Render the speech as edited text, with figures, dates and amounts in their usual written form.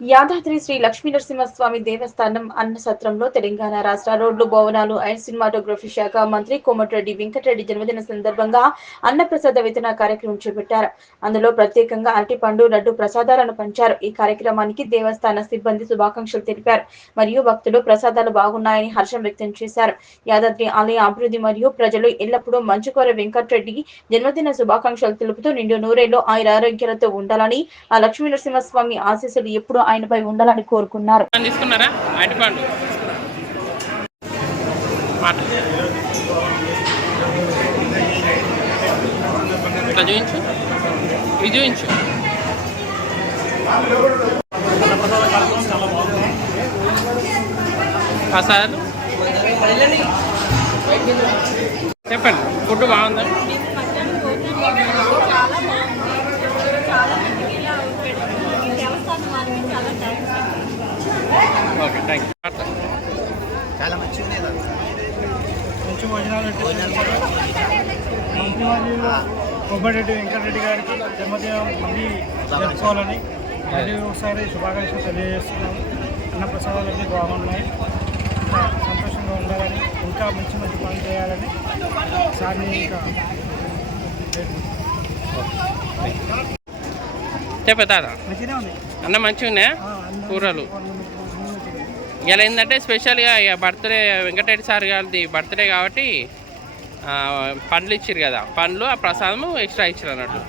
యాదాద్రి శ్రీ లక్ష్మీ నరసింహస్వామి దేవస్థానం అన్నసత్రంలో తెలంగాణ రాష్ట్ర రోడ్లు, భవనాలు అండ్ సినిమాటోగ్రఫీ శాఖ మంత్రి కోమటిరెడ్డి వెంకటరెడ్డి జన్మదిన సందర్భంగా అన్నప్రసాద వితరణ కార్యక్రమం చేపట్టారు. అందులో ప్రత్యేకంగా అరటిపండు, లడ్డు ప్రసాదాలను పంచారు. ఈ కార్యక్రమానికి దేవస్థాన సిబ్బంది శుభాకాంక్షలు తెలిపారు. మరియు భక్తులు ప్రసాదాలు బాగున్నాయని హర్షం వ్యక్తం చేశారు. యాదాద్రి ఆలయ అభివృద్ధి మరియు ప్రజలు ఎల్లప్పుడూ మంచుకోర వెంకటరెడ్డి జన్మదిన శుభాకాంక్షలు తెలుపుతూ నిండు నూరేళ్లు ఆయన ఆరోగ్యాలతో ఉండాలని, ఆ లక్ష్మీ నరసింహస్వామి ఆశీస్సులు ఎప్పుడు ఆయనపై ఉండాలని కోరుకున్నారు. చెప్పండి, ఫుడ్ బాగుందా? Okay, thank you. చాలా మంచి భోజనాలు కోమటిరెడ్డి వెంకటరెడ్డి గారికి జన్మదినం మళ్ళీ జరుపుకోవాలని మళ్ళీ ఒకసారి శుభాకాంక్షలు తెలియజేస్తున్నాము. అన్నప్రసాదాలన్నీ బాగున్నాయి, ఇంకా సంతోషంగా ఉండాలని, ఇంకా మంచి మంచి పనులు చేయాలని సార్ని ఇంకా చెప్పేదా మంచిగా ఉంది. అన్న మంచిగా ఉన్నాయా కూరలు? ఇలా ఏంటంటే స్పెషల్గా ఇక బర్త్డే వెంకటరెడ్డి సార్ గారిది బర్త్డే కాబట్టి పండ్లు ఇచ్చారు కదా, పండ్లు ఆ ప్రసాదము ఎక్స్ట్రా ఇచ్చారు అన్నట్టు.